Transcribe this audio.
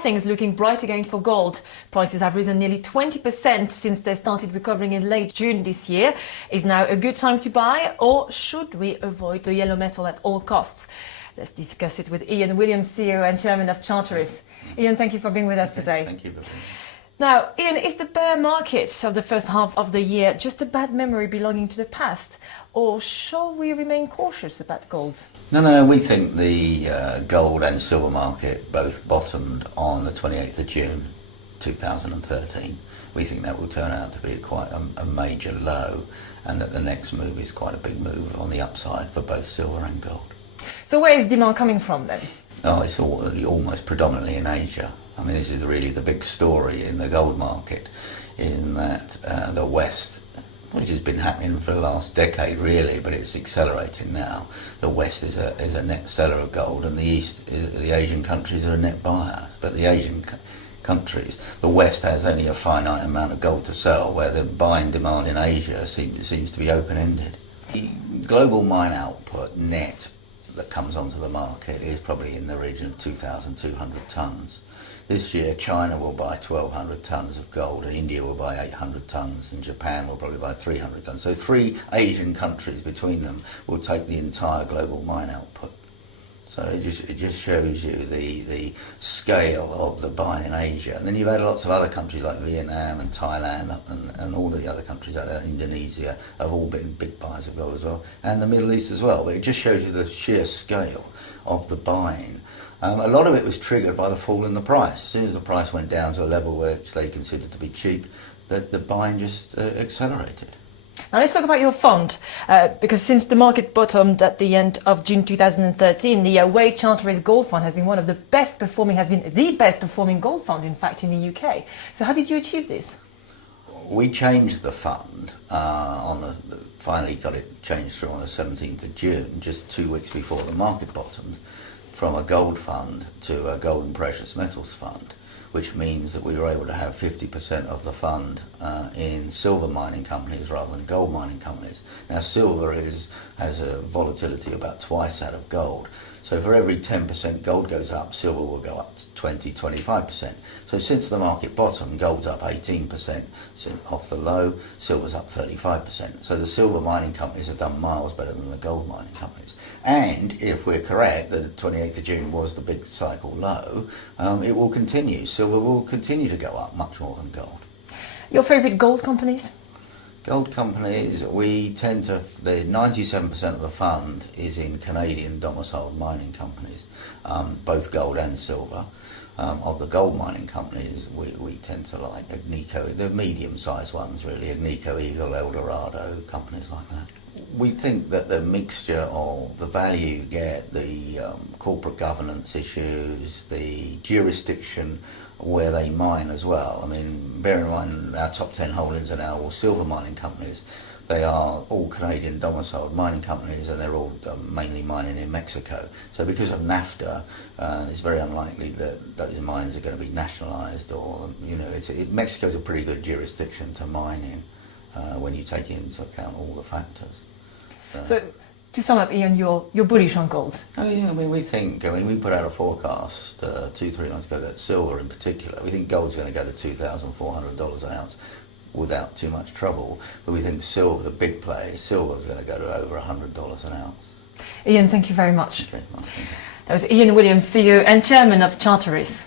things looking bright again for gold? Prices have risen nearly 20% since they started recovering in late June this year. Is now a good time to buy, or should we avoid the yellow metal at all costs? Let's discuss it with Ian Williams, CEO and Chairman of Charteris. Ian, thank you for being with us today. Thank you. Now, Ian, is the bear market of the first half of the year just a bad memory belonging to the past, or shall we remain cautious about gold? No, we think the gold and silver market both bottomed on the 28th of June 2013. We think that will turn out to be quite a major low, and that the next move is quite a big move on the upside for both silver and gold. So where is demand coming from then? Oh, it's almost predominantly in Asia. I mean, this is really the big story in the gold market, in that the West, which has been happening for the last decade really, but it's accelerating now. The West is a net seller of gold, and the East, the Asian countries, are a net buyer. But the Asian countries, the West has only a finite amount of gold to sell, where the buying demand in Asia seems to be open-ended. The global mine output net that comes onto the market is probably in the region of 2,200 tonnes. This year China will buy 1,200 tonnes of gold, and India will buy 800 tonnes, and Japan will probably buy 300 tonnes. So 3 Asian countries between them will take the entire global mine output. So it just shows you the scale of the buying in Asia. And then you've had lots of other countries like Vietnam and Thailand and all of the other countries out there, Indonesia, have all been big buyers of gold as well, and the Middle East as well. But it just shows you the sheer scale of the buying. A lot of it was triggered by the fall in the price. As soon as the price went down to a level which they considered to be cheap, the buying just accelerated. Now let's talk about your fund, because since the market bottomed at the end of June 2013, the Way Charteris Gold Fund has been the best performing gold fund, in fact, in the UK. So how did you achieve this? We changed the fund finally got it changed through on the 17th of June, just 2 weeks before the market bottomed, from a gold fund to a gold and precious metals fund, which means that we were able to have 50% of the fund in silver mining companies rather than gold mining companies. Now silver has a volatility about twice that of gold. So for every 10% gold goes up, silver will go up to 20-25%. So since the market bottom, gold's up 18% off the low, silver's up 35%. So the silver mining companies have done miles better than the gold mining companies. And if we're correct, the 28th of June was the big cycle low, it will continue. Silver will continue to go up much more than gold. Your favourite gold companies? Gold companies, we tend to, the 97% of the fund is in Canadian domiciled mining companies, both gold and silver. Of the gold mining companies, we tend to like Agnico, the medium-sized ones really, Agnico, Eagle, Eldorado, companies like that. We think that the mixture of the value you get, the corporate governance issues, the jurisdiction where they mine as well. I mean, bear in mind our top 10 holdings are now all silver mining companies. They are all Canadian domiciled mining companies, and they're all mainly mining in Mexico. So because of NAFTA, it's very unlikely that those mines are going to be nationalised, or, you know, Mexico's a pretty good jurisdiction to mine in when you take into account all the factors. So to sum up, Ian, you're bullish on gold? Oh yeah, I mean, we put out a forecast 2-3 months ago that silver in particular, we think gold's going to go to $2,400 an ounce without too much trouble, but we think silver, the big play, silver's going to go to over $100 an ounce. Ian, thank you very much. Okay, well, thank you. That was Ian Williams, CEO and Chairman of Charteris.